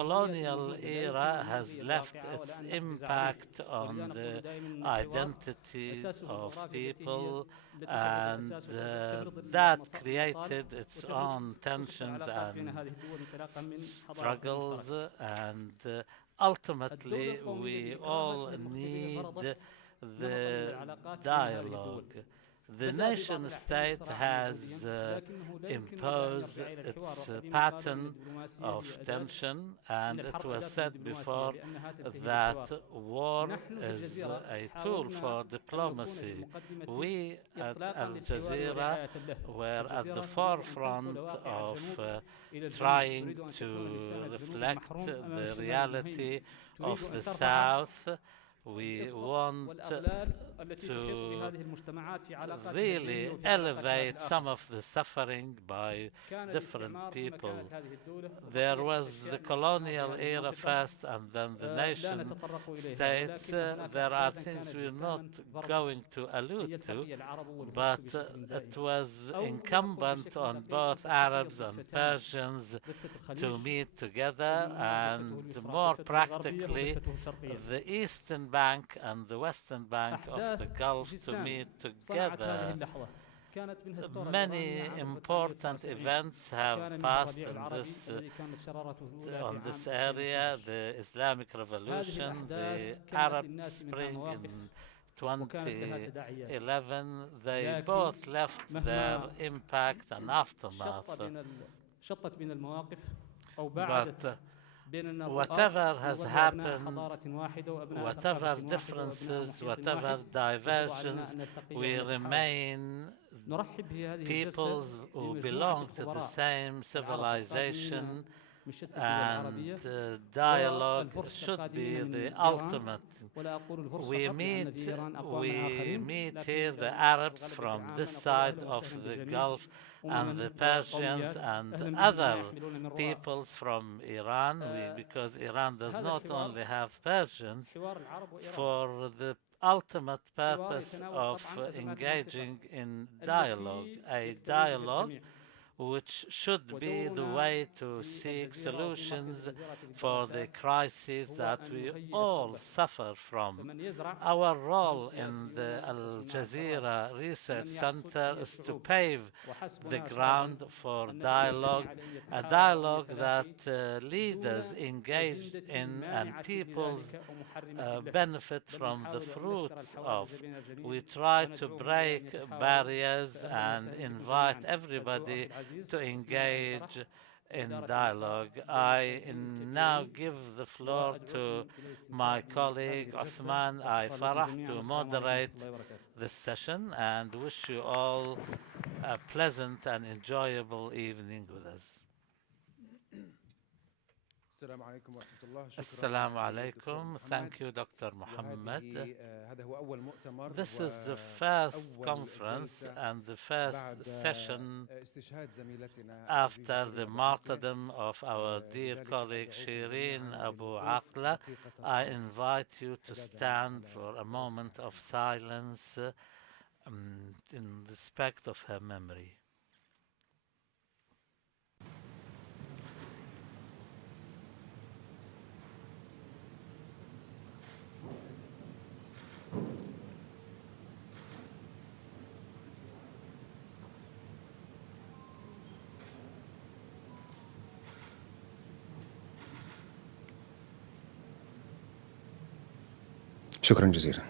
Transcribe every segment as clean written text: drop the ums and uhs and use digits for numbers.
colonial era has left its impact on the identities of people, and that created its own tensions and struggles, and ultimately we all need the dialogue. The nation state has imposed its pattern of tension, and it was said before that war is a tool for diplomacy. We at Al Jazeera were at the forefront of trying to reflect the reality of the South. We want to really elevate some of the suffering by different people. There was the colonial era first and then the nation states. There are things we're not going to allude to, but it was incumbent on both Arabs and Persians to meet together, and more practically the eastern bank and the western bank of the Gulf to meet together. Many important events have passed in on this area: the Islamic Revolution, the Arab Spring in 2011. They both left their impact and aftermath. But whatever has happened, whatever differences, whatever diversions, we remain peoples who belong to the same civilization, and dialogue should be the ultimate. We meet here the Arabs from this side of the Gulf and the Persians and other peoples from Iran, because Iran does not only have Persians, for the ultimate purpose of engaging in dialogue, a dialogue which should be the way to seek solutions for the crises that we all suffer from. Our role in the Al Jazeera Research Centre is to pave the ground for dialogue, a dialogue that leaders engage in and peoples benefit from the fruits of. We try to break barriers and invite everybody to engage in dialogue. I now give the floor to my colleague Uthman I Farah to moderate this session, and wish you all a pleasant and enjoyable evening with us. Assalamu alaikum. Thank you, Dr. Muhammad. This is the first conference and the first session after the martyrdom of our dear colleague Shireen Abu Aqla. I invite you to stand for a moment of silence in respect of her memory. شكرا جزيلا.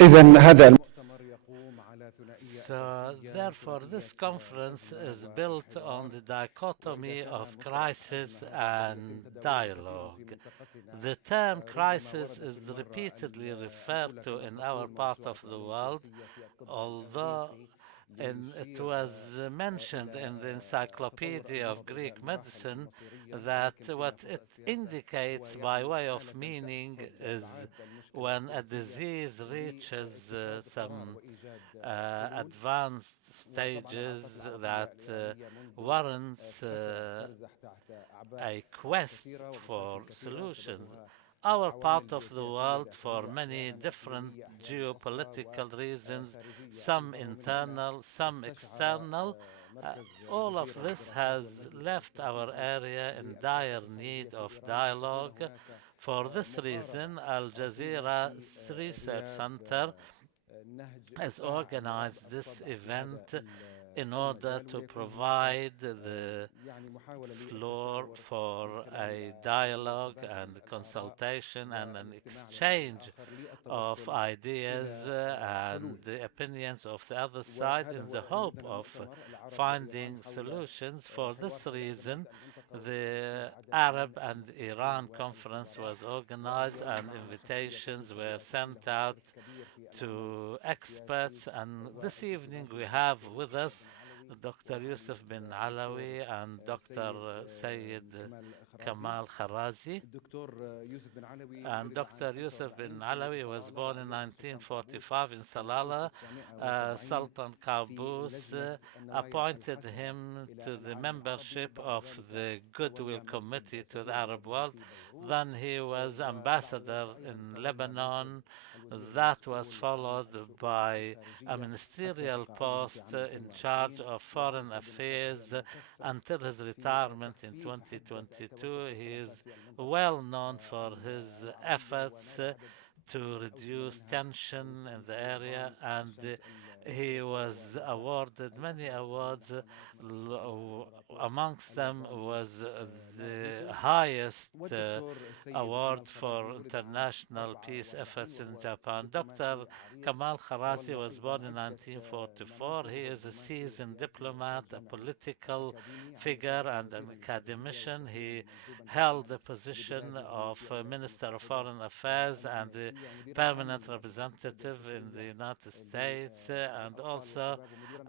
إذن هذا المؤتمر يقوم على ثنائية. So, therefore, this conference is built on the dichotomy of crisis and dialogue. The term crisis is repeatedly referred to in our part of the world, although it was mentioned in the Encyclopedia of Greek Medicine that what it indicates by way of meaning is when a disease reaches some advanced stages that warrants a quest for solutions. our part of the world for many different geopolitical reasons, some internal, some external. Uh, all of this has left our area in dire need of dialogue. For this reason, Al Jazeera Research Center has organized this event in order to provide the floor for a dialogue and consultation and an exchange of ideas and the opinions of the other side in the hope of finding solutions. For this reason, the Arab and Iran conference was organized and invitations were sent out to experts. And this evening we have with us Dr. Yusuf bin Alawi and Dr. Sayyid Kamal Kharazi. And Dr. Yusuf bin Alawi was born in 1945 in Salalah. Sultan Qaboos appointed him to the membership of the Goodwill Committee to the Arab world. Then he was ambassador in Lebanon. That was followed by a ministerial post in charge of foreign affairs until his retirement in 2022. He is well known for his efforts to reduce tension in the area, and he was awarded many awards. Amongst them was the highest award for international peace efforts in Japan. Dr. Kamal Kharazi was born in 1944. He is a seasoned diplomat, a political figure, and an academician. He held the position of Minister of Foreign Affairs and the permanent representative in the United States, and also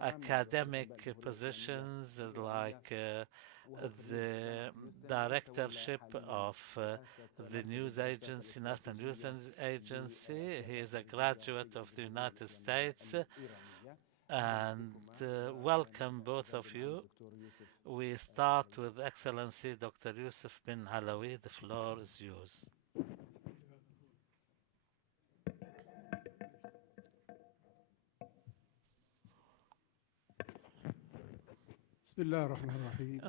academic positions like the directorship of the news agency, National News Agency. He is a graduate of the United States. And welcome both of you. We start with Excellency Dr. Yusuf bin Alawi. The floor is yours. In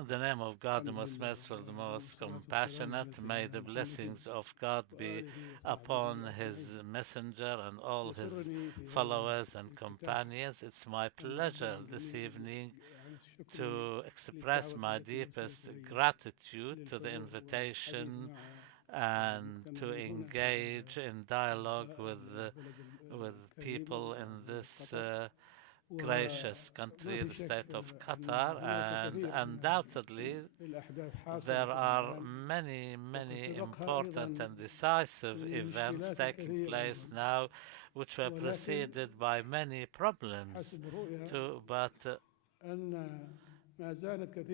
the name of God, the most merciful, the most compassionate, may the blessings of God be upon his messenger and all his followers and companions. It's my pleasure this evening to express my deepest gratitude to the invitation and to engage in dialogue with people in this gracious country, the state of Qatar, and undoubtedly there are many, many important and decisive events taking place now which were preceded by many problems too, but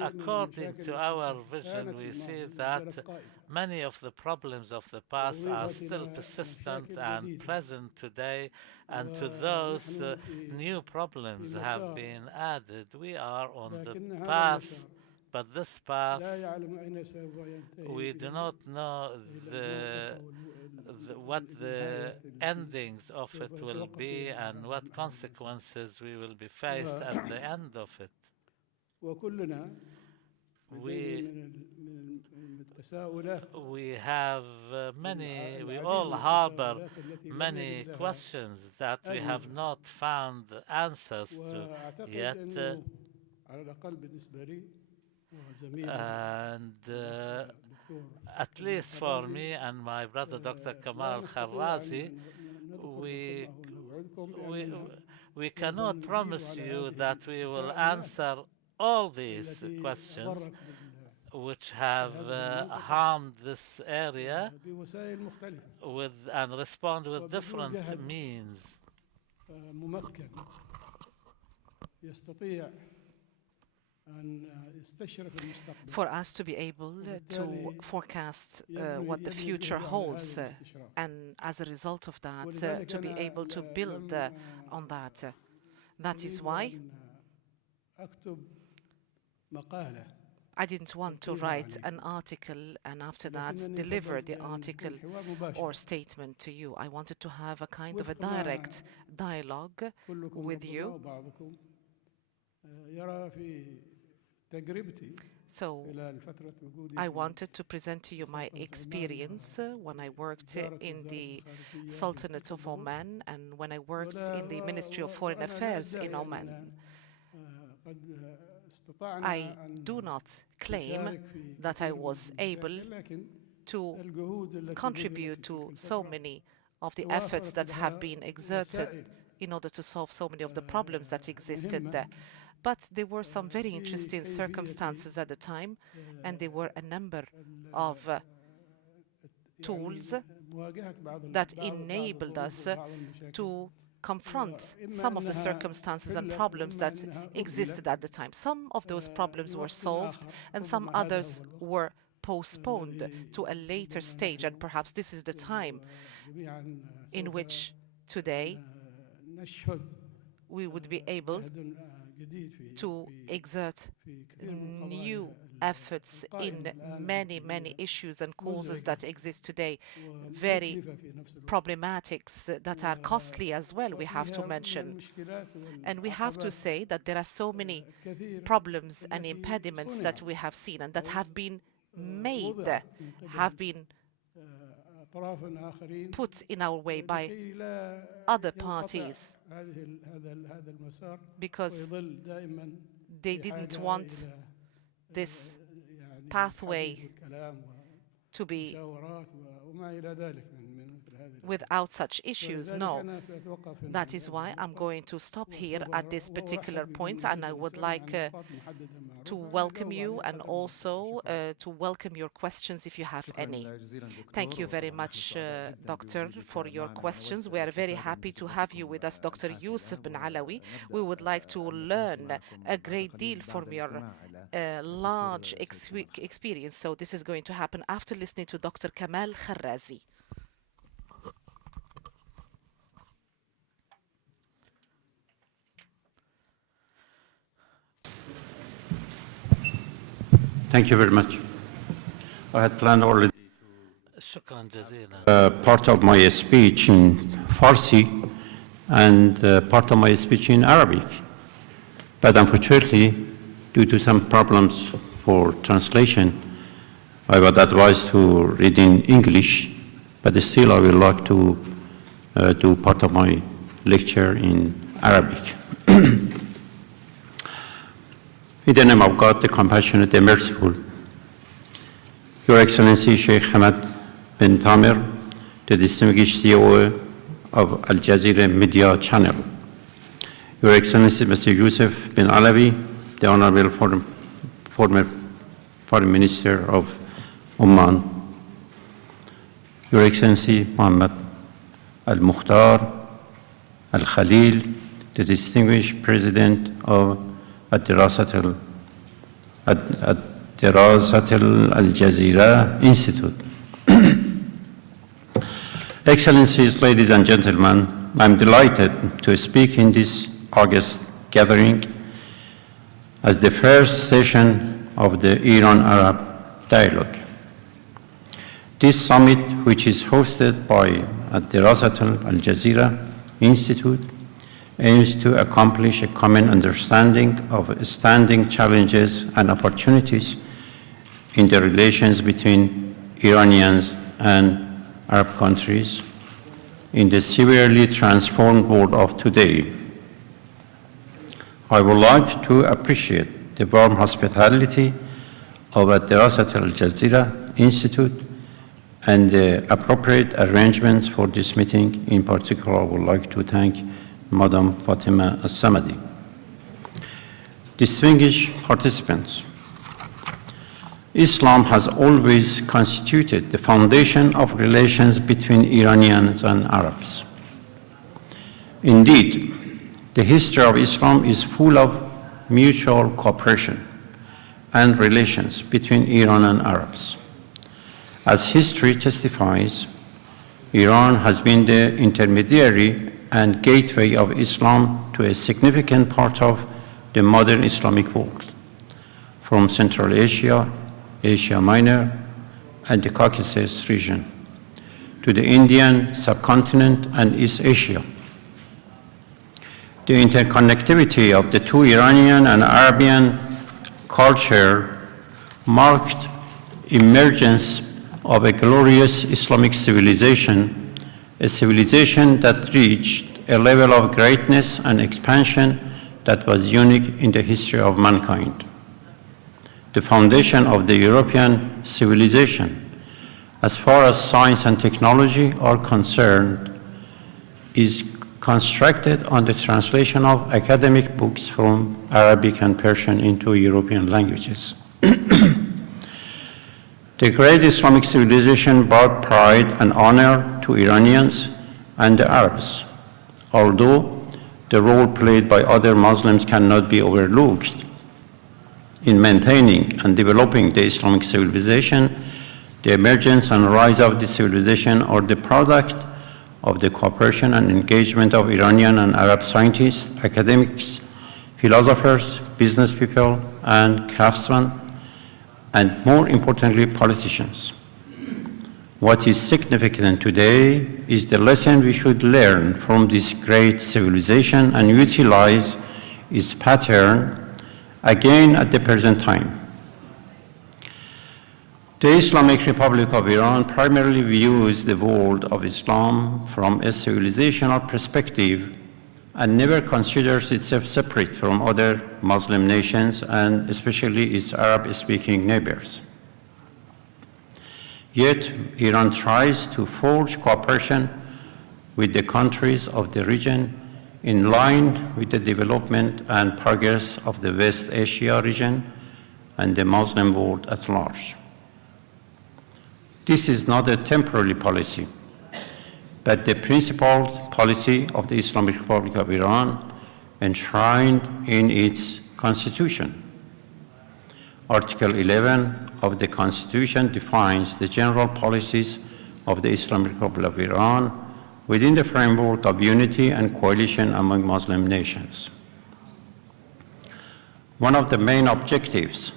according to our vision, we see that many of the problems of the past are still persistent and present today, and to those new problems have been added. We are on the path, but this path, we do not know what the endings of it will be and what consequences we will be faced at the end of it. We have we all harbor many questions that we have not found answers to yet. And at least for me and my brother Dr. Kamal Kharazi, we cannot promise you that we will answer all these questions which have harmed this area and respond with different means. For us to be able to forecast what the future holds, and as a result of that, to be able to build on that. That is why I didn't want to write an article and after that deliver the article or statement to you. I wanted to have a kind of a direct dialogue with you. So I wanted to present to you my experience when I worked in the Sultanate of Oman and when I worked in the Ministry of Foreign Affairs in Oman. I do not claim that I was able to contribute to so many of the efforts that have been exerted in order to solve so many of the problems that existed there. But there were some very interesting circumstances at the time, and there were a number of tools that enabled us to confront some of the circumstances and problems that existed at the time. Some of those problems were solved, and some others were postponed to a later stage, and perhaps this is the time in which today we would be able to exert new efforts in many, many issues and causes that exist today, very problematics that are costly as well, we have to mention. And we have to say that there are so many problems and impediments that we have seen and that have been made, have been put in our way by other parties because they didn't want this pathway to be without such issues. No. That is why I'm going to stop here at this particular point, and I would like to welcome you and also to welcome your questions if you have any. Thank you very much, Doctor, for your questions. We are very happy to have you with us, Dr. Yusuf bin Alawi. We would like to learn a great deal from your large experience. So this is going to happen after listening to Dr. Kamal Kharrazi. Thank you very much. I had planned already part of my speech in Farsi and part of my speech in Arabic. But unfortunately, due to some problems for translation, I was advised to read in English, but still I would like to do part of my lecture in Arabic. In the name of God, the compassionate, the merciful, Your Excellency Sheikh Hamad bin Tamer, the distinguished CEO of Al Jazeera Media Channel, Your Excellency Mr. Yusuf bin Alawi, the Honorable former Foreign Minister of Oman, Your Excellency Mohammed Al-Mukhtar Al-Khalil, the distinguished President of Al Jazeera Institute. Excellencies, ladies and gentlemen, I'm delighted to speak in this August gathering as the first session of the Iran-Arab dialogue. This summit, which is hosted by Al Jazeera Institute, aims to accomplish a common understanding of standing challenges and opportunities in the relations between Iranians and Arab countries in the severely transformed world of today. I would like to appreciate the warm hospitality of Al Jazeera Institute and the appropriate arrangements for this meeting. In particular, I would like to thank Madam Fatima As-Samadi. Distinguished participants, Islam has always constituted the foundation of relations between Iranians and Arabs. Indeed, the history of Islam is full of mutual cooperation and relations between Iran and Arabs. As history testifies, Iran has been the intermediary and gateway of Islam to a significant part of the modern Islamic world, from Central Asia, Asia Minor, and the Caucasus region, to the Indian subcontinent and East Asia. The interconnectivity of the two Iranian and Arabian culture marked emergence of a glorious Islamic civilization, a civilization that reached a level of greatness and expansion that was unique in the history of mankind. The foundation of the European civilization, as far as science and technology are concerned, is constructed on the translation of academic books from Arabic and Persian into European languages. The great Islamic civilization brought pride and honor to Iranians and the Arabs, although the role played by other Muslims cannot be overlooked. In maintaining and developing the Islamic civilization, the emergence and rise of the civilization are the product of the cooperation and engagement of Iranian and Arab scientists, academics, philosophers, business people, and craftsmen, and more importantly, politicians. What is significant today is the lesson we should learn from this great civilization and utilize its pattern again at the present time. The Islamic Republic of Iran primarily views the world of Islam from a civilizational perspective and never considers itself separate from other Muslim nations and especially its Arab-speaking neighbors. Yet, Iran tries to forge cooperation with the countries of the region in line with the development and progress of the West Asia region and the Muslim world at large. This is not a temporary policy, but the principled policy of the Islamic Republic of Iran enshrined in its constitution. Article 11 of the Constitution defines the general policies of the Islamic Republic of Iran within the framework of unity and coalition among Muslim nations. One of the main objectives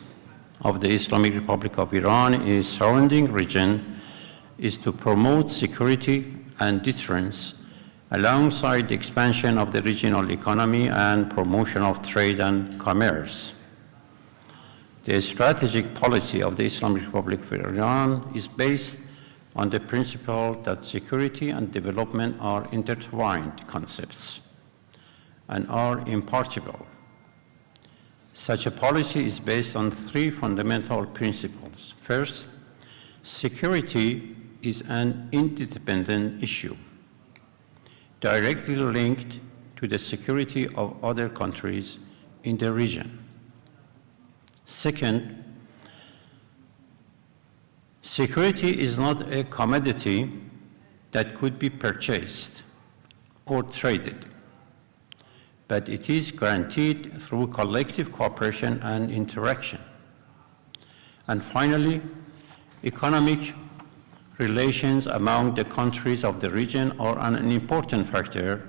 of the Islamic Republic of Iran in its surrounding region is to promote security and deterrence alongside the expansion of the regional economy and promotion of trade and commerce. The strategic policy of the Islamic Republic of Iran is based on the principle that security and development are intertwined concepts and are impartible. Such a policy is based on three fundamental principles. First, security is an interdependent issue, directly linked to the security of other countries in the region. Second, security is not a commodity that could be purchased or traded, but it is guaranteed through collective cooperation and interaction. And finally, economic relations among the countries of the region are an important factor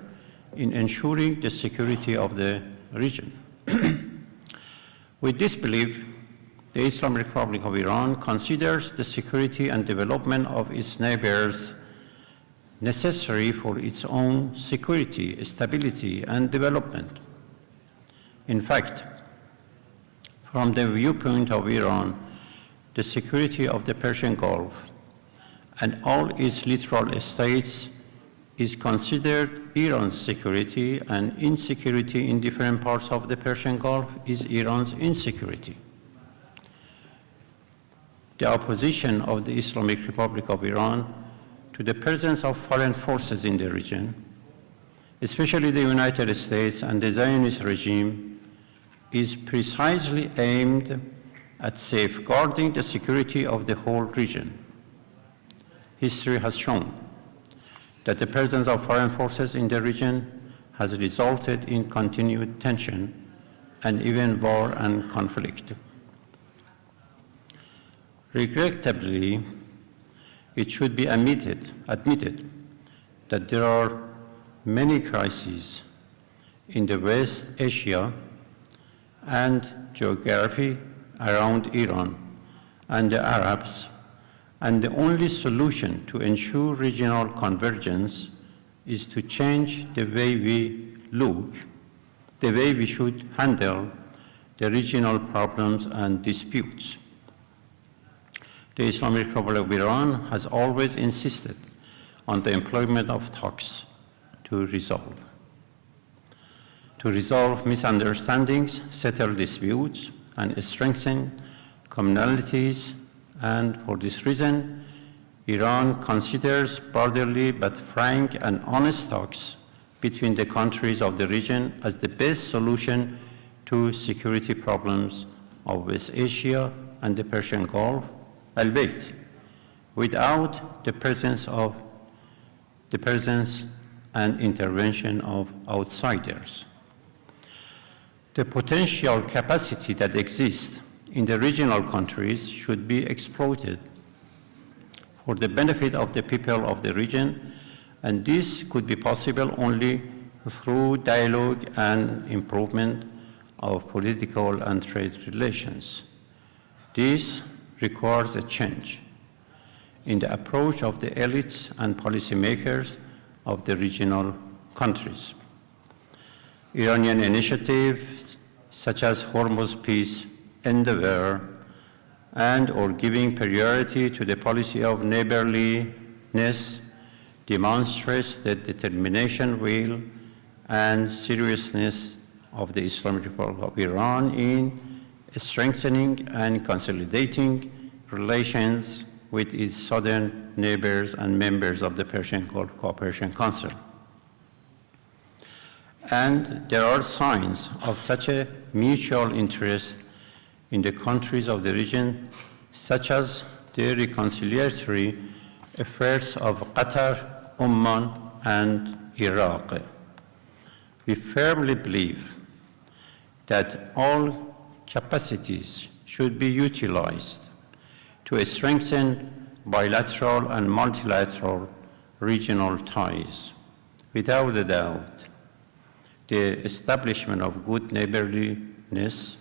in ensuring the security of the region. With this belief, the Islamic Republic of Iran considers the security and development of its neighbors necessary for its own security, stability, and development. In fact, from the viewpoint of Iran, the security of the Persian Gulf and all its littoral states is considered Iran's security, and insecurity in different parts of the Persian Gulf is Iran's insecurity. The opposition of the Islamic Republic of Iran to the presence of foreign forces in the region, especially the United States and the Zionist regime, is precisely aimed at safeguarding the security of the whole region. History has shown that the presence of foreign forces in the region has resulted in continued tension and even war and conflict. Regrettably, it should be admitted that there are many crises in the West Asia, and geography around Iran and the Arabs, and the only solution to ensure regional convergence is to change the way we look, the way we should handle the regional problems and disputes. The Islamic Republic of Iran has always insisted on the employment of talks to resolve misunderstandings, settle disputes, and strengthen commonalities, and for this reason, Iran considers brotherly but frank and honest talks between the countries of the region as the best solution to security problems of West Asia and the Persian Gulf, albeit without the presence and intervention of outsiders. The potential capacity that exists in the regional countries should be exploited for the benefit of the people of the region, and this could be possible only through dialogue and improvement of political and trade relations. This requires a change in the approach of the elites and policymakers of the regional countries. Iranian initiatives such as Hormuz Peace Endeavor or giving priority to the policy of neighborliness demonstrates the determination, will, and seriousness of the Islamic Republic of Iran in strengthening and consolidating relations with its southern neighbors and members of the Persian Gulf Cooperation Council. And there are signs of such a mutual interest in the countries of the region, such as the reconciliatory efforts of Qatar, Oman, and Iraq. We firmly believe that all capacities should be utilized to strengthen bilateral and multilateral regional ties. Without a doubt, the establishment of good neighborliness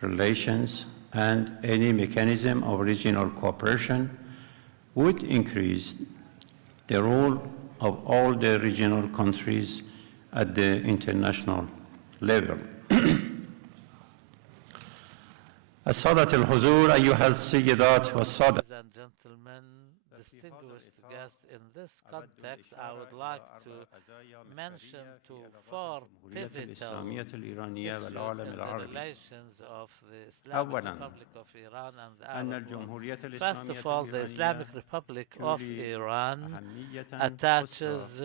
relations and any mechanism of regional cooperation would increase the role of all the regional countries at the international level. السادة الحضور أيها السيدات والسادة. Ladies and gentlemen, distinguished guests, in this context, I would like to mention four pivotal issues in the relations of the Islamic Republic of Iran and the Arab world. First of all, the Islamic Republic of Iran attaches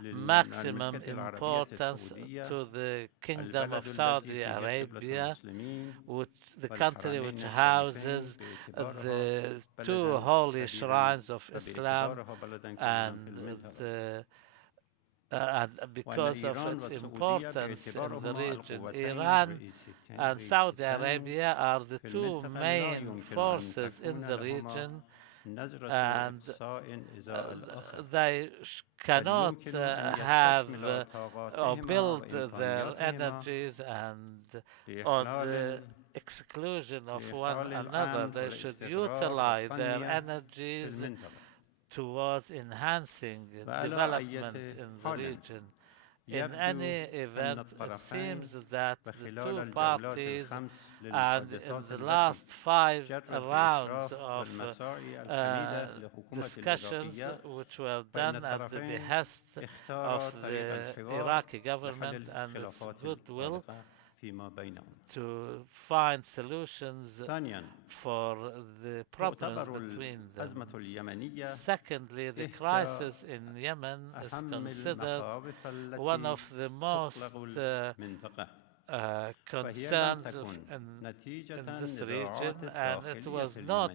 maximum importance to the Kingdom of Saudi Arabia, the country which houses the two holy shrines of Islam, and because of its importance in the region, Iran and Saudi Arabia are the two main forces in the region, and they cannot have or build their energies and on the exclusion of one another. They should utilize their energies towards enhancing development in the region. In any event, it seems that the two parties, and in the last 5 rounds of discussions which were done at the behest of the Iraqi government and its goodwill, to find solutions for the problems between them. Secondly, the crisis in Yemen is considered one of the most concerns in this region, and it was not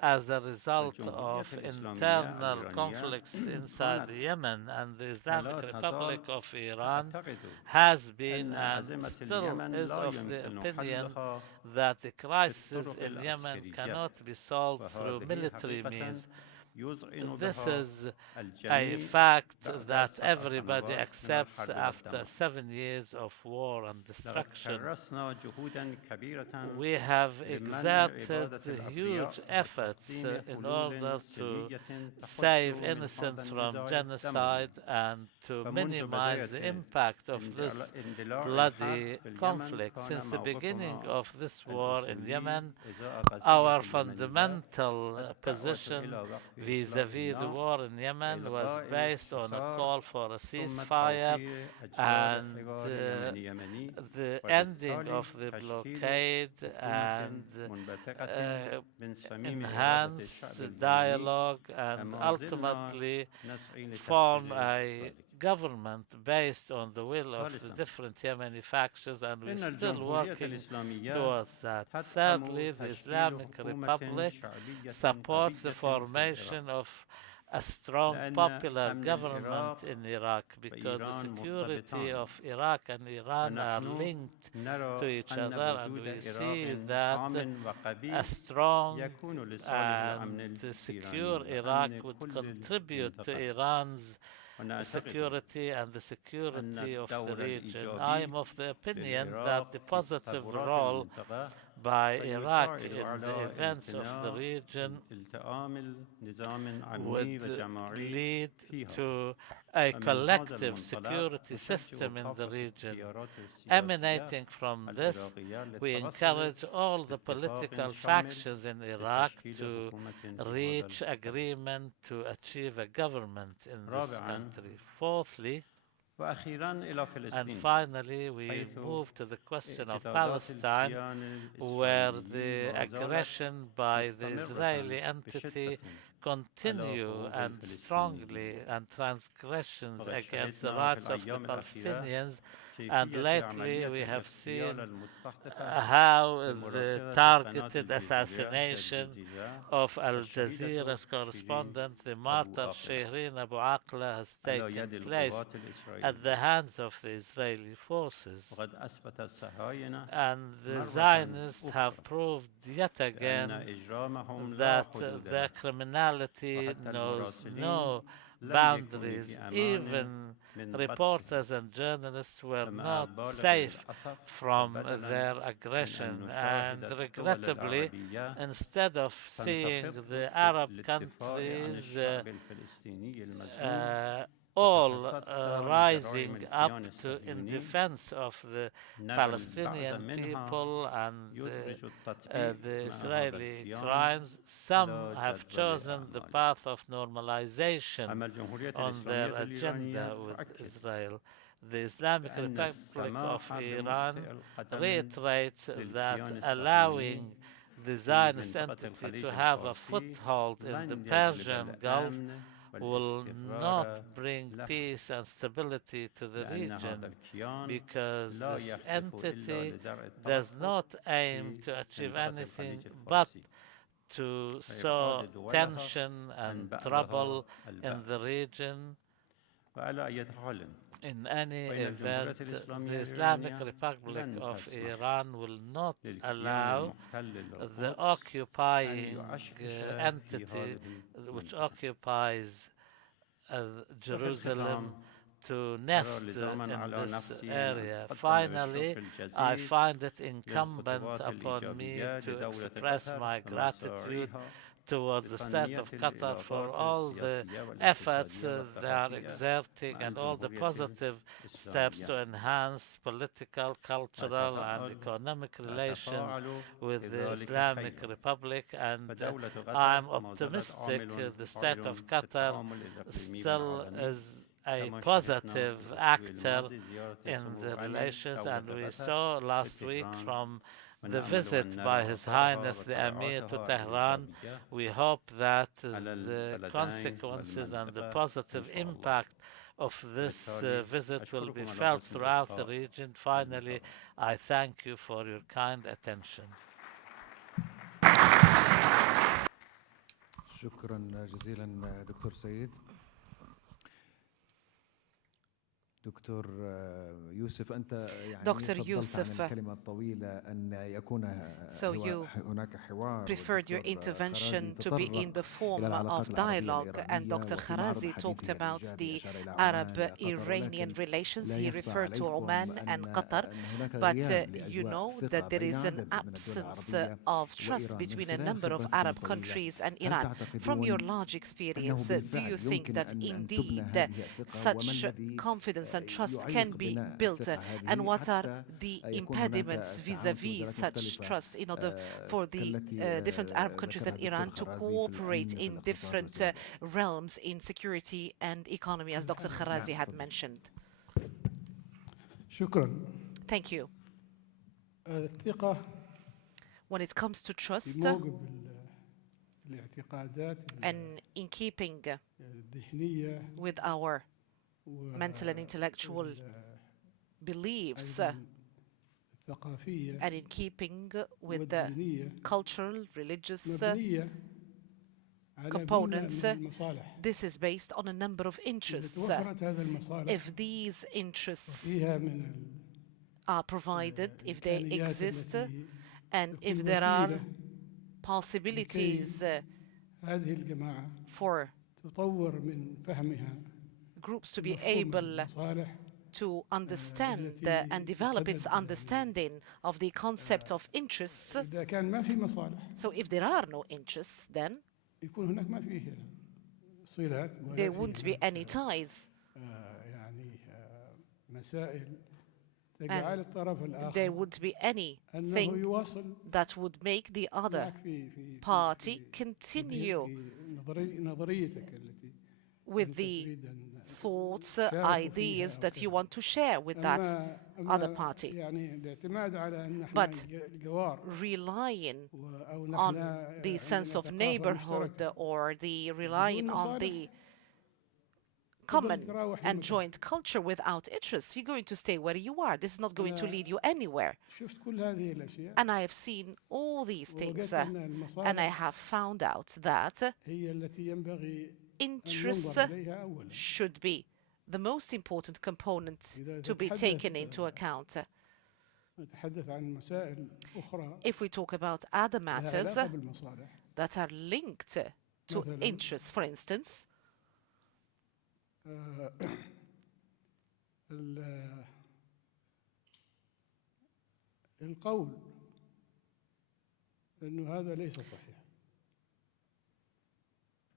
as a result of internal conflicts inside Yemen, and the Islamic Republic of Iran has been and still is of the opinion that the crisis in Yemen cannot be solved through military means, This is a fact that everybody accepts after 7 years of war and destruction. We have exerted huge efforts in order to save innocents from genocide and to minimize the impact of this bloody conflict. Since the beginning of this war in Yemen, our fundamental position vis-à-vis the war in Yemen was based on a call for a ceasefire and the ending of the blockade and enhance dialogue and ultimately form a government based on the will of the different Yemeni factions, and we're still working towards that. Thirdly, the Islamic Republic supports the formation of a strong popular government in Iraq because the security of Iraq and Iran are linked to each other, and we see that a strong and secure Iraq would contribute to Iran's security and the security of the region. I am of the opinion that the positive role by Iraq in the events of the region would lead to a collective security system in the region. Emanating from this, we encourage all the political factions in Iraq to reach agreement to achieve a government in this country. Fourthly, and finally, we move to the question of Palestine, where the aggression by the Israeli entity continue and strongly, and transgressions against the rights of the Palestinians. And lately we have seen how the targeted assassination of Al Jazeera's correspondent, the martyr Shireen Abu Aqla, has taken place at the hands of the Israeli forces. And the Zionists have proved yet again that their criminality knows no boundaries. Even reporters and journalists were not safe from their aggression. And regrettably, instead of seeing the Arab countries all rising up in defense of the Palestinian people and the Israeli crimes, some have chosen the path of normalization on their agenda with Israel. The Islamic Republic of Iran reiterates that allowing the Zionist entity to have a foothold in the Persian Gulf will not bring peace and stability to the region, because this entity does not aim to achieve anything but to sow tension and trouble in the region. In any event, the Islamic Republic of Iran will not allow the occupying entity which occupies Jerusalem to nest in this area. Finally, I find it incumbent upon me to express my gratitude towards the state of Qatar for all the efforts they are exerting and all the positive steps to enhance political, cultural, and economic relations with the Islamic Republic. And I'm optimistic the state of Qatar still is a positive actor in the relations, and we saw last week from the visit by His Highness the Emir to Tehran. We hope that the consequences and the positive impact of this visit will be felt throughout the region. Finally, I thank you for your kind attention. شكرا جزيلا دكتور سيد. دكتور يوسف أنت Dr. فضلت Yusuf, عن الكلمة الطويلة أن يكون so you هناك حوار preferred your intervention to be in the form of dialogue, and Dr. Kharazi talked about the Arab-Iranian relations. He referred to Oman and Qatar, but you know that there is an absence of trust between a number of Arab countries and Iran. From your large experience, do you think that indeed such confidence and trust can be built, and what are the impediments vis-à-vis such trust in order for the different Arab countries and Iran to cooperate in different realms in security and economy, as Dr. Kharazi had mentioned? شكرا. Thank you. الثقة When it comes to trust بموجب الاعتقادات and in keeping الذهنية with our mental and intellectual beliefs, الثقافية and in keeping with the والدينية cultural, religious مبنية على components, بناء من المصالح. this is based on a number of إذا interests. توفرت هذه المصالح If these interests فيها من are provided, if they الإمكانيات exist, التي and if تكون there are وسيلة possibilities هذه الجماعة for تطور من فهمها groups to be مفهوم able المصالح to understand and develop its understanding of the concept of interests. إذا كان ما في مصالح So if there are no interests, then يكون هناك ما فيه صلات ولا there فيه won't be any ties, يعني مسائل تجعل الطرف there الآخر won't be أنه anything يواصل that would make the other معك في party continue نظريتك التي with أنت the تريد أن thoughts, شاركوا ideas فيها that you want to share with that other party. يعني الاعتماد على أن نحن But الجوار relying أو on نحن the sense of neighborhood or the relying on the common and joint culture without interests, you're going to stay where you are. This is not going to lead you anywhere. شفت كل هذه الأشياء And I have seen all these things, ووجدت أن and I المصالح have found out that هي التي ينبغي أن interests ينظر إليها أولا. should be the most important component إذا to be تتحدث taken into account. نتحدث عن مسائل أخرى If we talk about other لها matters علاقة بالمصالح that are linked to مثلاً interests, for instance, القول أنه هذا ليس صحيح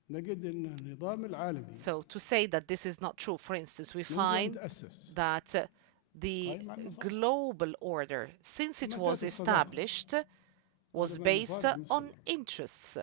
نجد أن النظام العالمي so to say that this is not true, for instance, we منذ أن find تأسس that the قائم على المصالح. global order, since it كما was كانت الصداقة. established, was هذا ما based المصالح on المسلمة. interests.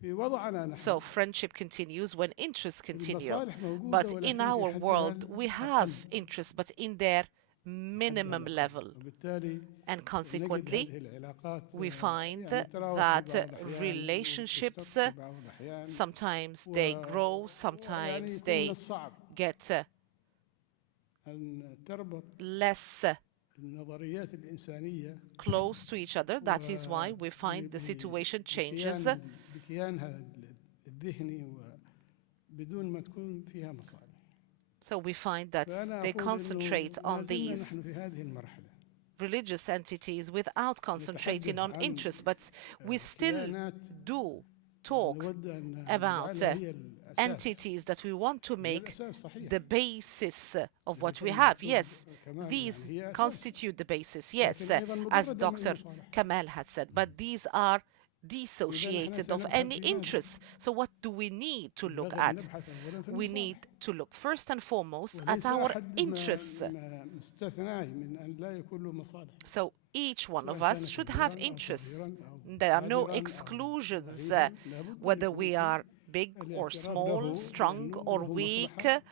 في وضعنا نحن So friendship continues when interests continue. المصالح موجودة But ولكن in في our حدها world, we have الأقل. interests, but in their minimum level. وبالتالي And نجد consequently, هذه العلاقات we find يعني تتراوح that في بعض الأحيان relationships, وتفترق في بعض الأحيان sometimes they grow, يعني sometimes يكون من they الصعب get أن تربط less النظريات الإنسانية close to each other. That is why we find the situation changes بكيانها الذهني وبدون ما تكون فيها مصالح. So we find that فأنا they أقول إنه concentrate ما on زلنا these نحن في هذه المرحلة. religious entities without concentrating on عن interests, but we still كيانات do talk نود أن about نجعلها هي الأساس. entities that we want to هي make الأساس صحيح. the basis of what we مثل have. الدكتور Yes, كمال these يعني هي أساس. constitute the basis. Yes, لكن أيضاً as مجردة من Dr. المصالح. Kamal had said, but these are dissociated of سنبحث any في ماذا؟ interests. So what do we need to look ينبغي أن at? نبحث أولاً في We المصالح. need to look first and foremost at وليس our أحد interests. مستثنى من أن لا يكون له مصالح. So each one of سواء us كان should كبيراً have أو interests. صغيراً أو There are no قادراً أو exclusions, ضعيفاً. لابد أن whether يكون we في are big or الاعتراف small, له strong بأنه or له weak. مصلحة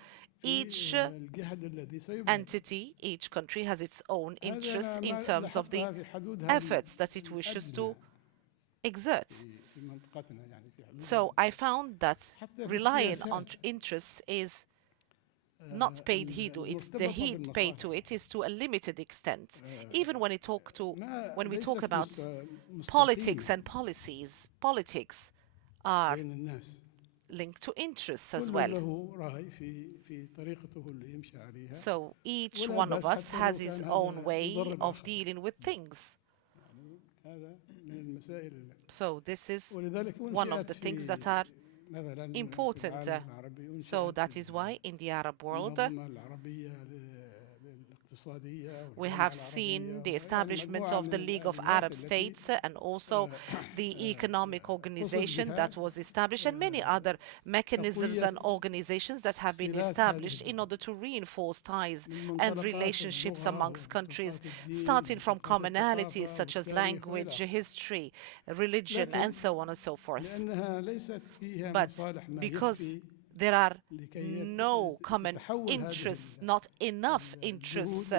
Each في الجهد الذي سيبذل. entity, each country has its own هذا interests أنا in ما terms of the لاحظتها في حدودها efforts that it wishes to exert. في منطقتنا يعني في حدودها. So I found that حتى في relying on السياسات. interests is not paid heed to. It's the heed paid to it is to a limited extent. Even when when we talk about politics and policies, politics are بين الناس. linked to interests as well. So each one of us has his own way of dealing with things. So this is one of the things that are important. So that is why in the Arab world, we have seen the establishment of the League of Arab States and also the economic organization that was established, and many other mechanisms and organizations that have been established in order to reinforce ties and relationships amongst countries, starting from commonalities such as language, history, religion, and so on and so forth. But because there are no common interests, not enough interests,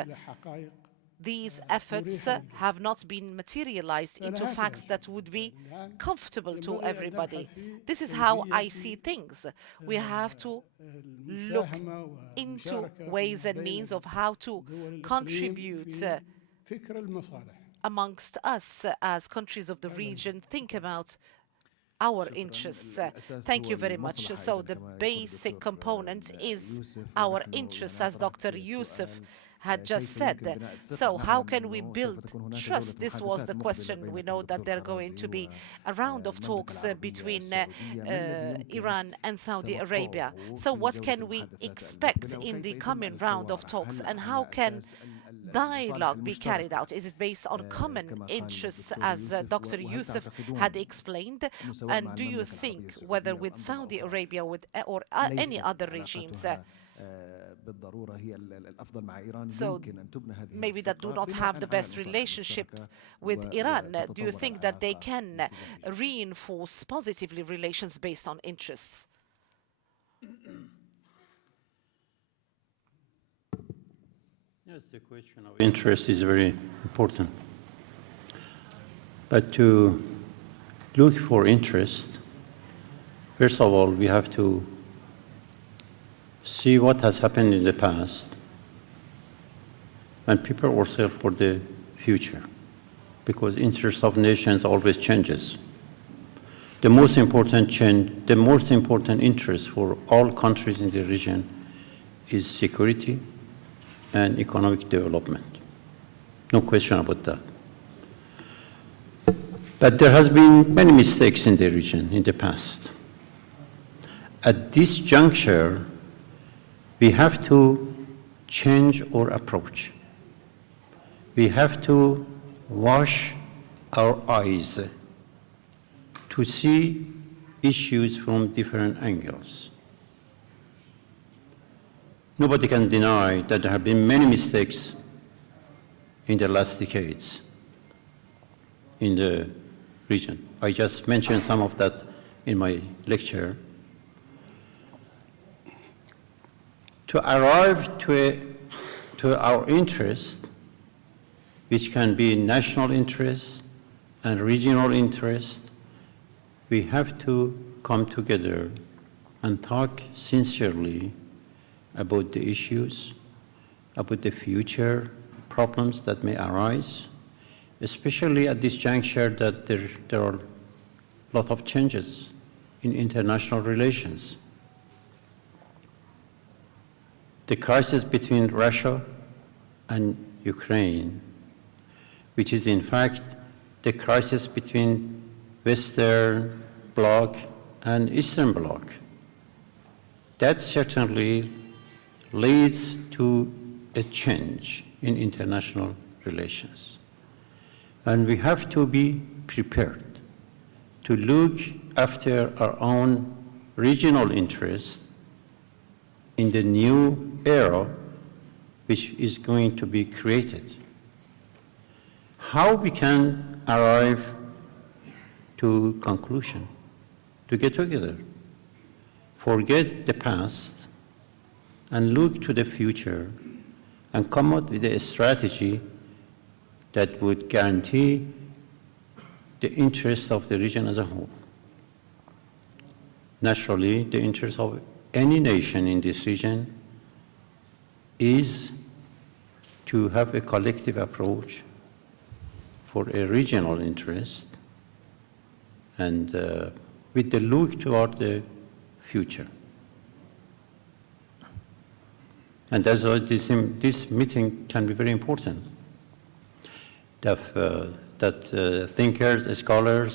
these efforts have not been materialized into facts that would be comfortable to everybody. This is how I see things. We have to look into ways and means of how to contribute amongst us as countries of the region, think about our interests. Thank you very much. So the basic component is our interests, as Dr. Youssef had just said. So how can we build trust? This was the question. We know that there are going to be a round of talks between Iran and Saudi Arabia. So what can we expect in the coming round of talks, and how can dialogue be carried out? Is it based on common interests, as Dr. Youssef had explained? And do you think whether with Saudi Arabia or any other regimes, so maybe that do not have the best relationships with Iran, do you think that they can reinforce positively relations based on interests? Yes, the question of interest is very important. But to look for interest, first of all, we have to see what has happened in the past and prepare ourselves for the future, because interest of nations always changes. The most important interest for all countries in the region is security and economic development. No question about that. But there has been many mistakes in the region in the past. At this juncture, we have to change our approach. We have to wash our eyes to see issues from different angles. Nobody can deny that there have been many mistakes in the last decades in the region. I just mentioned some of that in my lecture. To arrive to our interest, which can be national interest and regional interest, we have to come together and talk sincerely about the issues, about the future problems that may arise, especially at this juncture that there are a lot of changes in international relations. The crisis between Russia and Ukraine, which is in fact the crisis between Western Bloc and Eastern Bloc, that certainly leads to a change in international relations. And we have to be prepared to look after our own regional interests in the new era which is going to be created. How we can arrive to conclusion, to get together, forget the past, and look to the future and come up with a strategy that would guarantee the interests of the region as a whole. Naturally, the interest of any nation in this region is to have a collective approach for a regional interest and with the look toward the future. And that's why this meeting can be very important. That thinkers, scholars,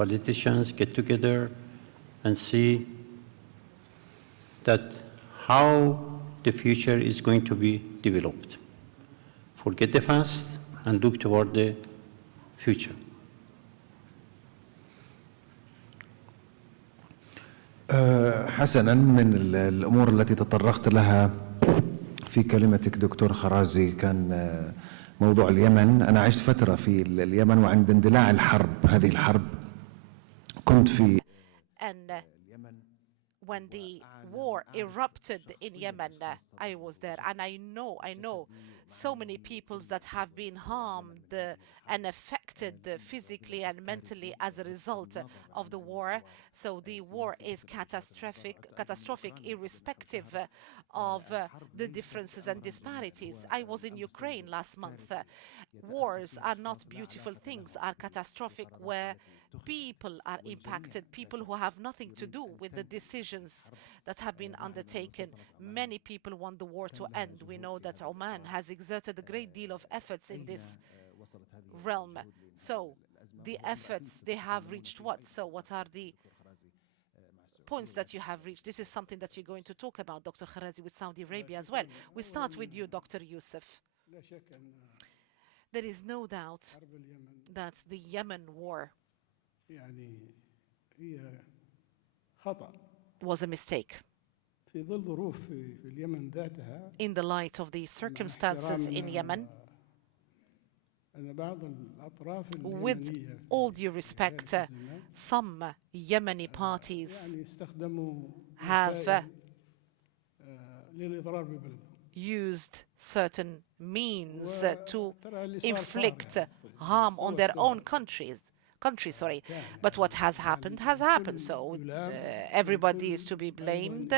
politicians get together and see that how the future is going to be developed. Forget the past and look toward the future. حسناً، من الأمور التي تطرقت لها في كلمتك دكتور خرازي كان موضوع اليمن. أنا عشت فترة في اليمن، وعند اندلاع هذه الحرب كنت في when the war erupted in Yemen, I was there, and I know so many peoples that have been harmed and affected physically and mentally as a result of the war. So the war is catastrophic irrespective of the differences and disparities. I was in Ukraine last month. Wars are not beautiful things, are catastrophic, where people are impacted, people who have nothing to do with the decisions that have been undertaken. Many people want the war to end. We know that Oman has exerted a great deal of efforts in this realm. So the efforts, they have reached what? So what are the points that you have reached? This is something that you're going to talk about, Dr. Kharazi, with Saudi Arabia as well. We start with you, Dr. Youssef. There is no doubt that the Yemen war was a mistake. In the light of the circumstances in Yemen, with all due respect, some Yemeni parties have used certain means to inflict harm on their own country. But what has happened, so everybody is to be blamed,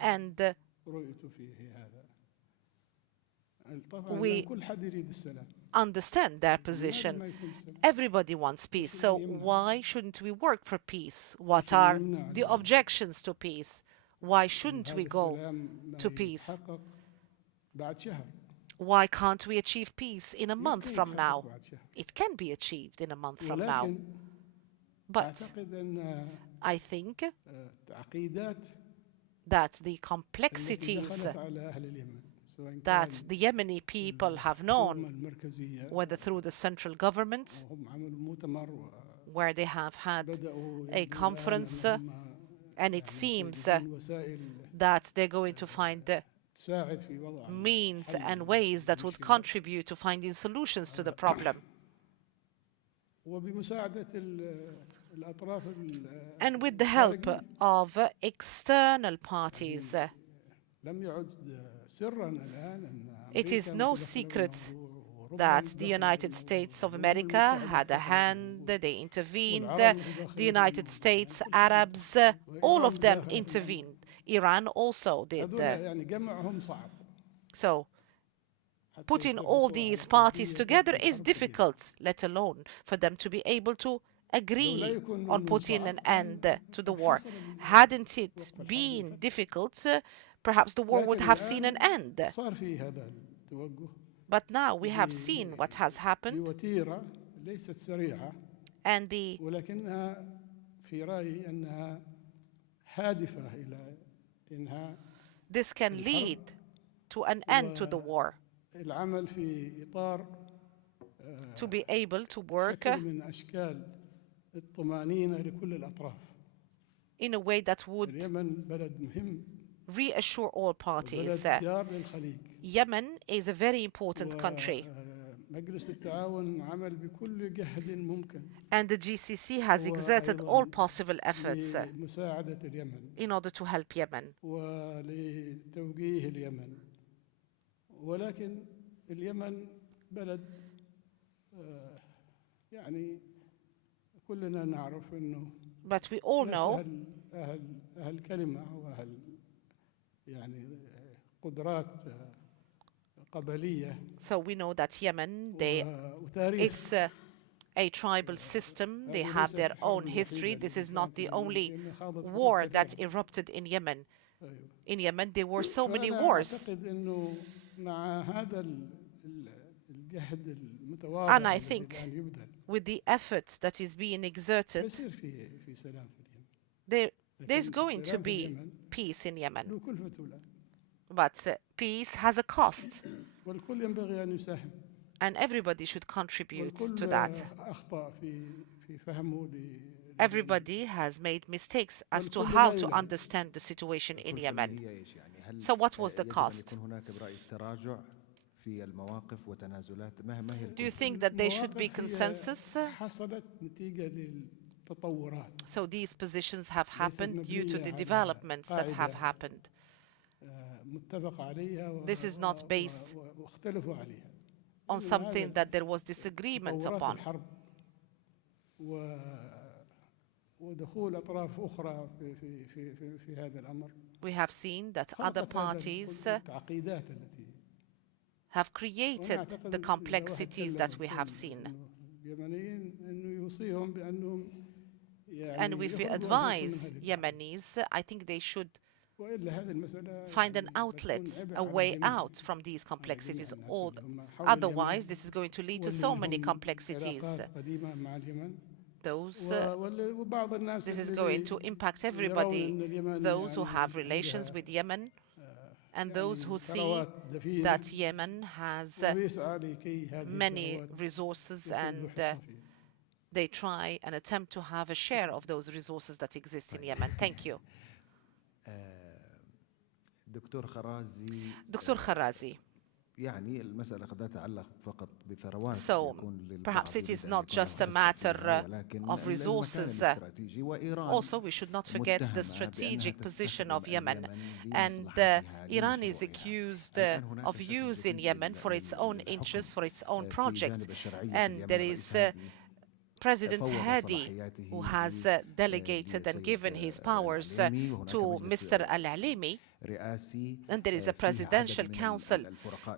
and we understand their position. Everybody wants peace, so why shouldn't we work for peace? What are the objections to peace? Why shouldn't we go to peace? Why can't we achieve peace in a month from now? It can be achieved in a month from now. But I think that the complexities that the Yemeni people have known, whether through the central government, where they have had a conference, and it seems that they're going to find means and ways that would contribute to finding solutions to the problem. And with the help of external parties, it is no secret that the United States of America had a hand, they intervened, the United States, Arabs, all of them intervened. Iran also did. So putting all these parties together is difficult, let alone for them to be able to agree on putting an end to the war. Hadn't it been difficult, perhaps the war would have seen an end. But now we have seen what has happened, and this can lead to an end to the war, to be able to work in a way that would reassure all parties. Yemen is a very important country, and the GCC has exerted all possible efforts in order to help Yemen. But we all know so we know that Yemen, its a tribal system. They have their own history. This is not the only war that erupted in Yemen. In Yemen, there were so many wars. And I think with the effort that is being exerted, there's going to be peace in Yemen. But peace has a cost. And everybody should contribute to that. Everybody has made mistakes as to how to understand the situation in Yemen. So what was the cost? Do you think that there should be consensus? So these positions have happened due to the developments that have happened. This is not based on something that there was disagreement upon. We have seen that other parties have created the complexities that we have seen. And if we advise Yemenis, I think they should find an outlet, a way out from these complexities. Or otherwise, this is going to lead to so many complexities. This is going to impact everybody, those who have relations with Yemen, and those who see that Yemen has many resources and they try and attempt to have a share of those resources that exist in Yemen. Thank you. Dr. Kharazi. So perhaps it is not just a matter of resources. Also, we should not forget the strategic position of Yemen. And Iran is accused of using Yemen for its own interests, for its own project. And there is President Hadi, who has delegated and given his powers to Mr. Al-Alimi, and there is a presidential council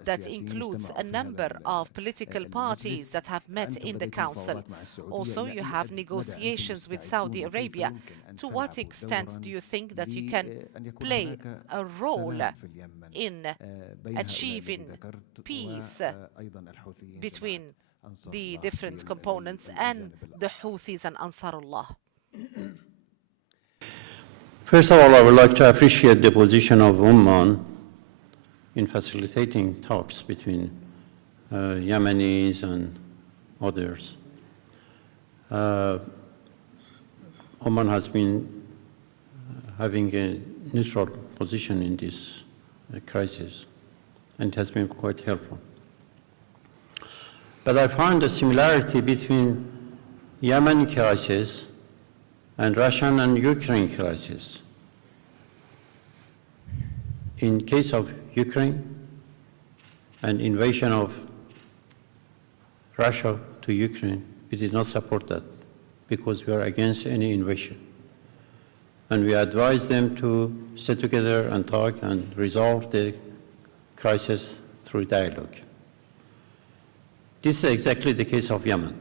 that includes a number of political parties that have met in the council. Also, you have negotiations with Saudi Arabia. To what extent do you think that you can play a role in achieving peace between the different components and the Houthis and Ansarullah? First of all, I would like to appreciate the position of Oman in facilitating talks between Yemenis and others. Oman has been having a neutral position in this crisis, and it has been quite helpful. But I find a similarity between Yemen crisis and Russian and Ukraine crisis. In case of Ukraine, an invasion of Russia to Ukraine, we did not support that because we are against any invasion. And we advised them to sit together and talk and resolve the crisis through dialogue. This is exactly the case of Yemen.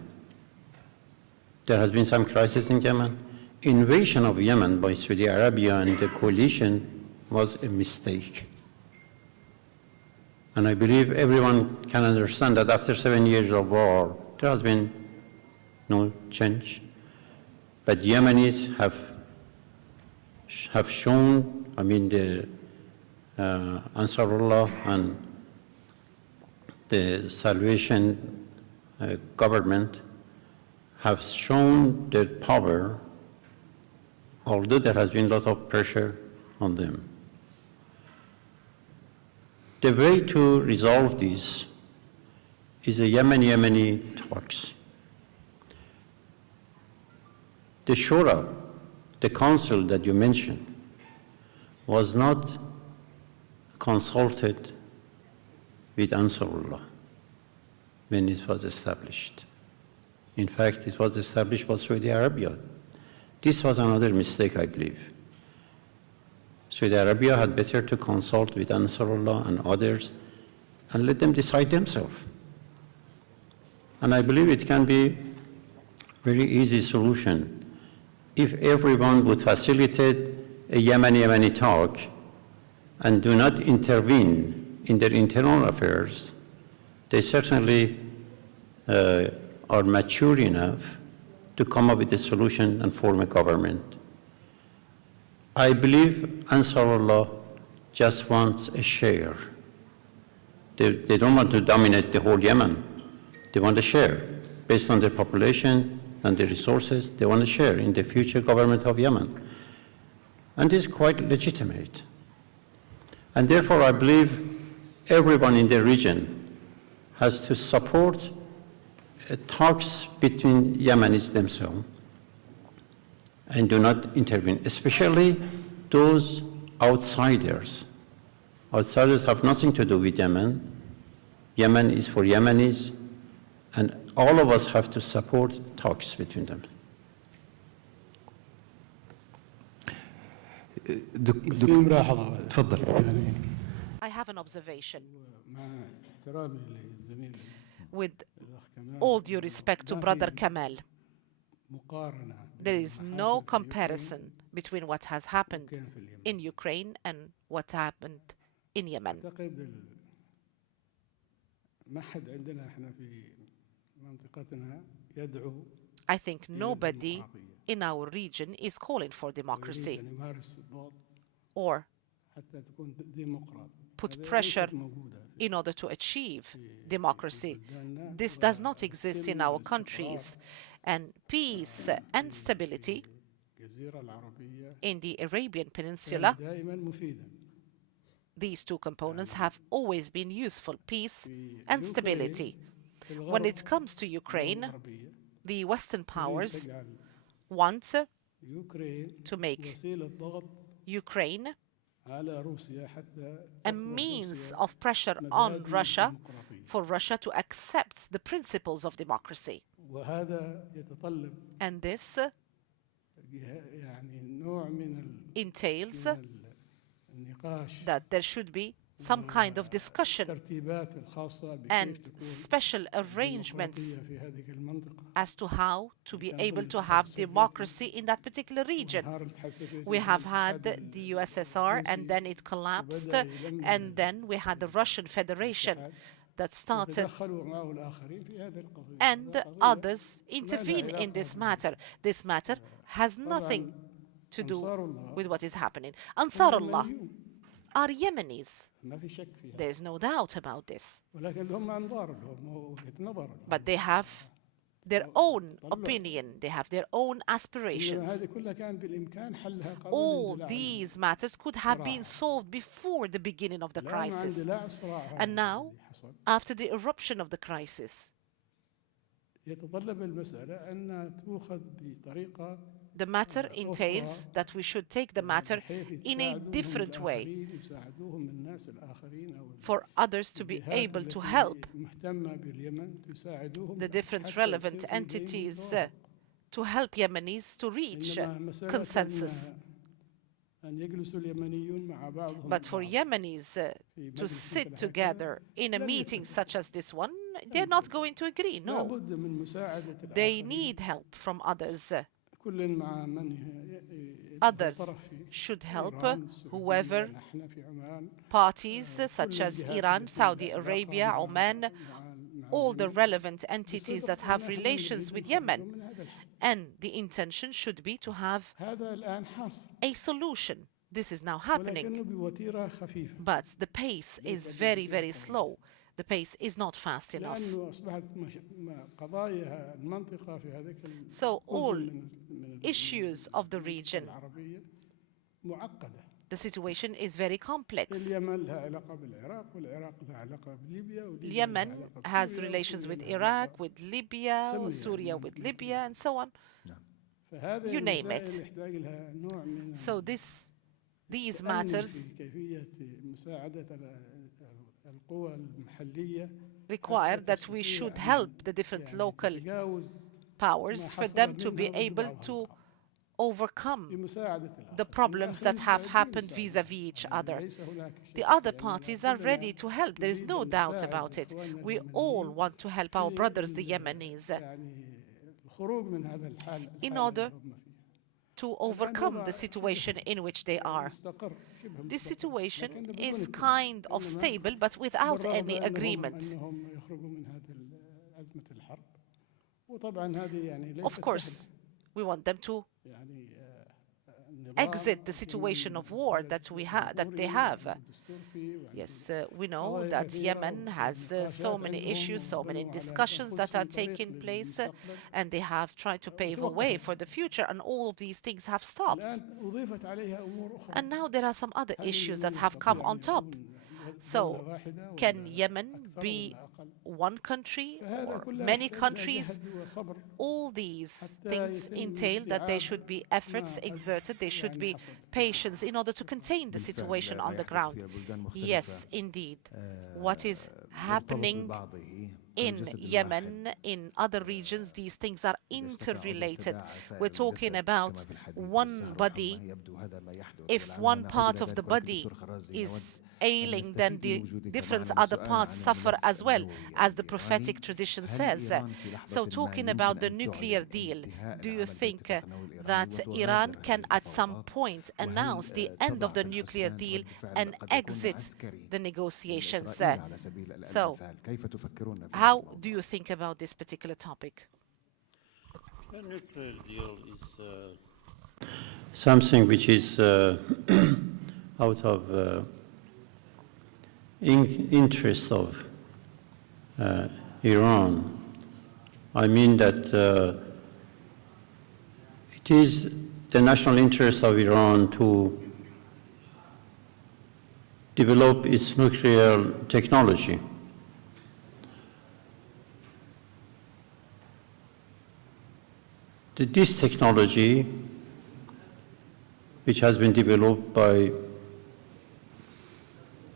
There has been some crisis in Yemen. Invasion of Yemen by Saudi Arabia and the coalition was a mistake. And I believe everyone can understand that after 7 years of war, there has been no change. But Yemenis have shown, the Ansarullah and the Salvation government have shown their power, although there has been a lot of pressure on them. The way to resolve this is a Yemeni talks. The Shura, the council that you mentioned, was not consulted with Ansarullah when it was established. In fact, it was established by Saudi Arabia. This was another mistake, I believe. Saudi Arabia had better to consult with Ansarullah and others and let them decide themselves. And I believe it can be very easy solution. If everyone would facilitate a Yemeni talk and do not intervene in their internal affairs, they certainly are mature enough to come up with a solution and form a government. I believe Ansarullah just wants a share. They don't want to dominate the whole Yemen. They want a share. Based on their population and their resources, they want to share in the future government of Yemen. And this is quite legitimate. And therefore, I believe everyone in the region has to support talks between Yemenis themselves and do not intervene, especially those outsiders. Outsiders have nothing to do with Yemen. Yemen is for Yemenis, and all of us have to support talks between them. I have an observation. With all due respect to Brother Kamal, there is no comparison between what has happened in Ukraine and what happened in Yemen. I think nobody in our region is calling for democracy or put pressure in order to achieve democracy. This does not exist in our countries, and peace and stability in the Arabian Peninsula, these two components have always been useful, peace and stability. When it comes to Ukraine, the Western powers want to make Ukraine a means of pressure on Russia for Russia to accept the principles of democracy. And this entails that there should be some kind of discussion and special arrangements as to how to be able to have democracy in that particular region. We have had the USSR, and then it collapsed, and then we had the Russian Federation that started, and others intervene in this matter. This matter has nothing to do with what is happening. Ansarullah are Yemenis. There's no doubt about this. But they have their own opinion, they have their own aspirations. All these matters could have been solved before the beginning of the crisis. And now, after the eruption of the crisis, the matter entails that we should take the matter in a different way for others to be able to help the different relevant entities to help Yemenis to reach consensus. But for Yemenis to sit together in a meeting such as this one, they're not going to agree, no. They need help from others. Others should help, whoever parties such as Iran, Saudi Arabia, Oman, all the relevant entities that have relations with Yemen. And the intention should be to have a solution. This is now happening. But the pace is very, very slow. The pace is not fast enough. So all issues of the region, the situation is very complex. Yemen has relations with Iraq, with Libya, Syria with Libya, and so on. You name it. So these matters require that we should help the different local powers for them to be able to overcome the problems that have happened vis-à-vis each other. The other parties are ready to help. There is no doubt about it. We all want to help our brothers, the Yemenis. in order to overcome the situation in which they are. This situation is kind of stable, but without any agreement. Of course, we want them to exit the situation of war that they have. Yes, we know that Yemen has so many issues, so many discussions that are taking place, and they have tried to pave a way for the future, and all of these things have stopped. And now there are some other issues that have come on top. So, can Yemen be one country or many countries? All these things entail that there should be efforts exerted, there should be patience in order to contain the situation on the ground. Yes, indeed. What is happening in Yemen, in other regions, these things are interrelated. We're talking about one body. If one part of the body is ailing, then the different other parts suffer as well, as the prophetic tradition says. So talking about the nuclear deal, do you think that Iran can at some point announce the end of the nuclear deal and exit the negotiations? So how do you think about this particular topic? The nuclear deal is something which is out of interest of Iran. I mean that it is the national interest of Iran to develop its nuclear technology. This technology, which has been developed by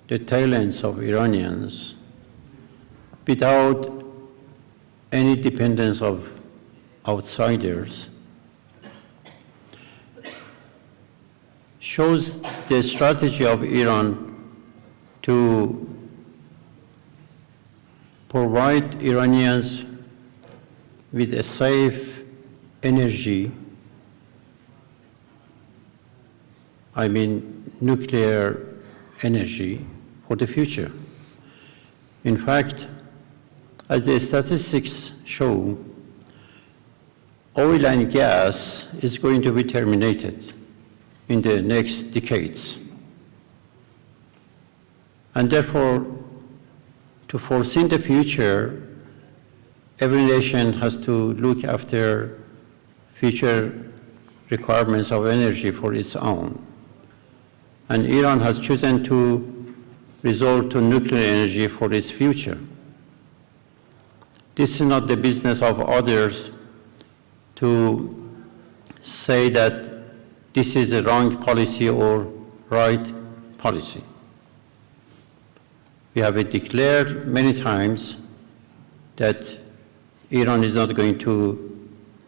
the talents of Iranians without any dependence of outsiders, shows the strategy of Iran to provide Iranians with a safe energy, I mean nuclear energy, for the future. In fact, as the statistics show, oil and gas is going to be terminated in the next decades. And therefore, to foresee the future, every nation has to look after future requirements of energy for its own. And Iran has chosen to resort to nuclear energy for its future. This is not the business of others to say that this is a wrong policy or right policy. We have declared many times that Iran is not going to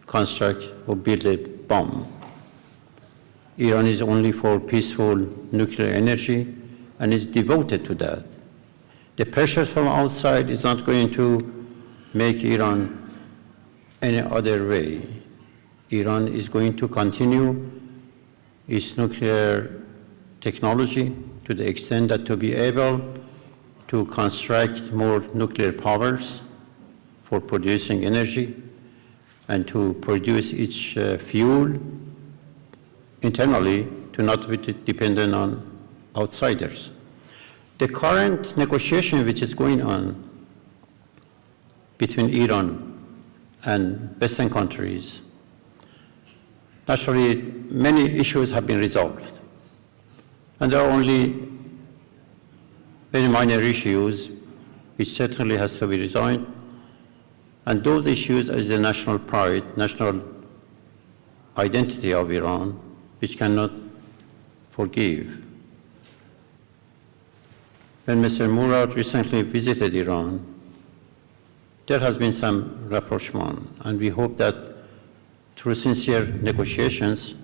construct or build a bomb. Iran is only for peaceful nuclear energy and is devoted to that. The pressures from outside is not going to make Iran any other way. Iran is going to continue its nuclear technology to the extent that to be able to construct more nuclear powers for producing energy and to produce its fuel internally, to not be dependent on outsiders. The current negotiation which is going on between Iran and Western countries, naturally many issues have been resolved. And there are only very minor issues which certainly has to be resolved. And those issues are the national pride, national identity of Iran, which cannot forgive. When Mr. Murad recently visited Iran, there has been some rapprochement, and we hope that through sincere negotiations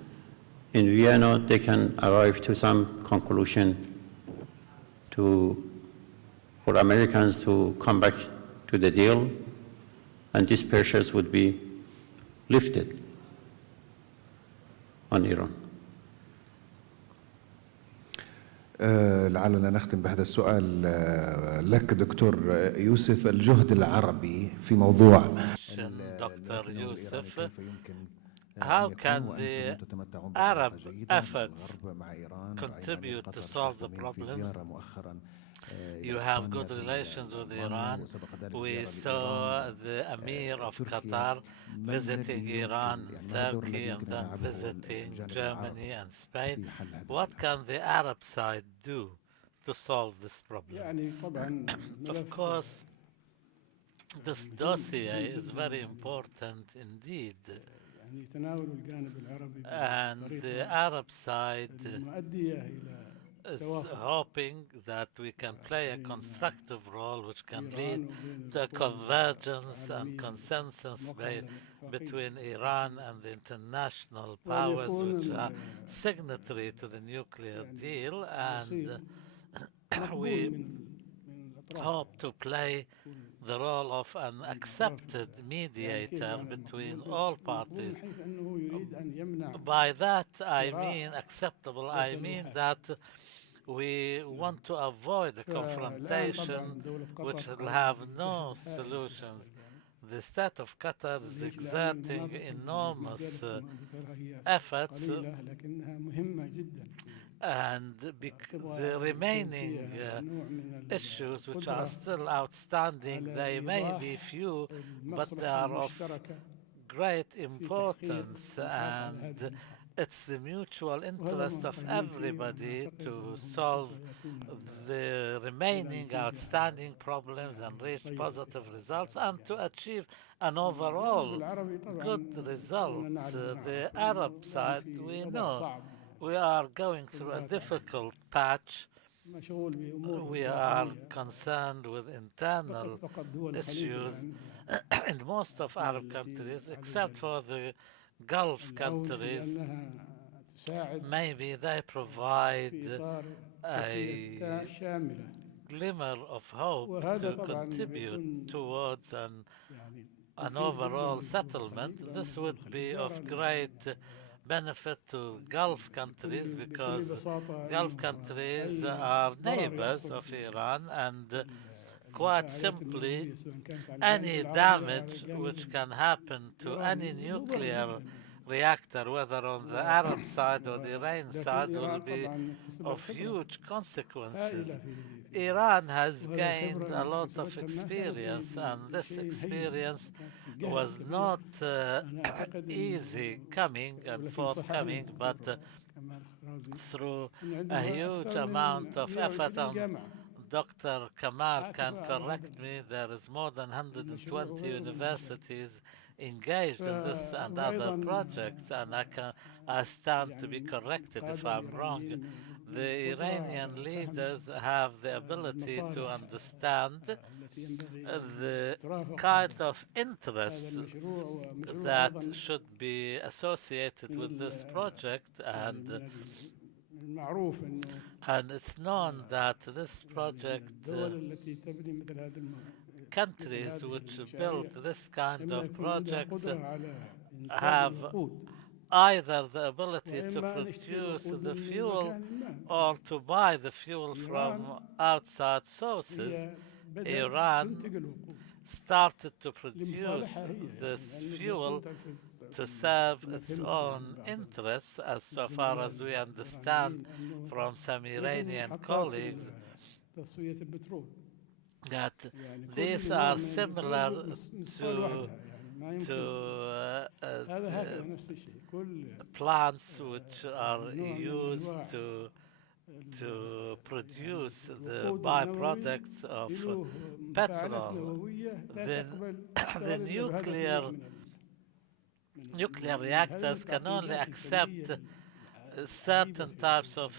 in Vienna, they can arrive to some conclusion for Americans to come back to the deal, and these pressures would be lifted on Iran. لعلنا نختم بهذا السؤال لك دكتور يوسف. الجهد العربي في موضوع Dr. Yusuf, how can the Arab efforts contribute to solve the problem? You have good relations with Iran. We saw the Emir of Qatar visiting Iran, Turkey, and then visiting Germany and Spain. What can the Arab side do to solve this problem? Of course, this dossier is very important indeed. And the Arab side is hoping that we can play a constructive role which can lead to a convergence and consensus between Iran and the international powers which are signatory to the nuclear deal, and we hope to play the role of an accepted mediator between all parties. By that I mean acceptable, I mean that we want to avoid a confrontation which will have no solutions. The state of Qatar is exerting enormous efforts, and the remaining issues which are still outstanding, they may be few, but they are of great importance, and it's the mutual interest of everybody to solve the remaining outstanding problems and reach positive results and to achieve an overall good result. The Arab side, we know we are going through a difficult patch. We are concerned with internal issues in most of Arab countries, except for the Gulf countries. Maybe they provide a glimmer of hope to contribute towards an overall settlement. This would be of great benefit to Gulf countries, because Gulf countries are neighbors of Iran, and quite simply any damage which can happen to any nuclear reactor, whether on the Arab side or the Iranian side, will be of huge consequences. Iran has gained a lot of experience, and this experience was not easy coming and forthcoming, but through a huge amount of effort. And Dr. Kamal can correct me, there is more than 120 universities engaged in this and other projects, and I stand to be corrected if I'm wrong. The Iranian leaders have the ability to understand the kind of interest that should be associated with this project, and it's known that this project, countries which build this kind of projects have either the ability to produce the fuel or to buy the fuel from outside sources. Iran started to produce this fuel to serve its own interests, as so far as we understand from some Iranian colleagues, that these are similar to plants which are used to produce the byproducts of petrol. The nuclear reactors can only accept certain types of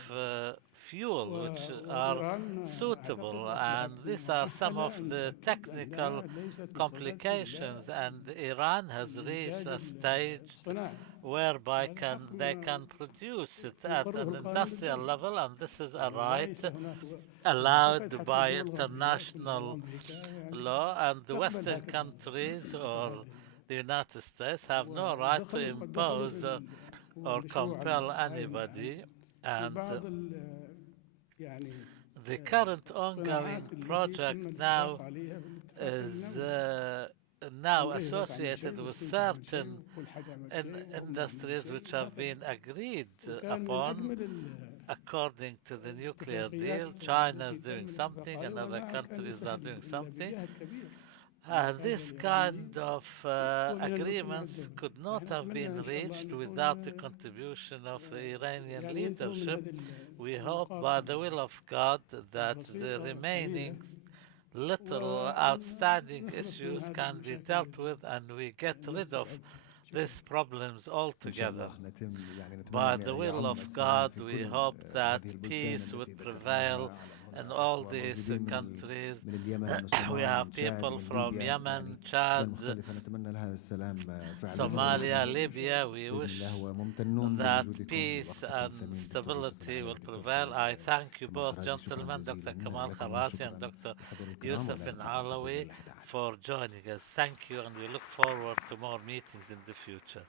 fuel which are suitable, and these are some of the technical complications, and Iran has reached a stage whereby they can produce it at an industrial level, and this is a right allowed by international law, and the Western countries or the United States have no right to impose or compel anybody, and the current ongoing project now is now associated with certain industries which have been agreed upon according to the nuclear deal. China is doing something and other countries are doing something. And this kind of agreements could not have been reached without the contribution of the Iranian leadership. We hope, by the will of God, that the remaining little outstanding issues can be dealt with and we get rid of these problems altogether. By the will of God, we hope that peace would prevail in all these countries. We have people from Yemen, Chad, Somalia, Libya. We wish that peace and stability will prevail. I thank you both, gentlemen, Dr. Kamal Kharasi and Dr. Yusuf Alawi, for joining us. Thank you, and we look forward to more meetings in the future.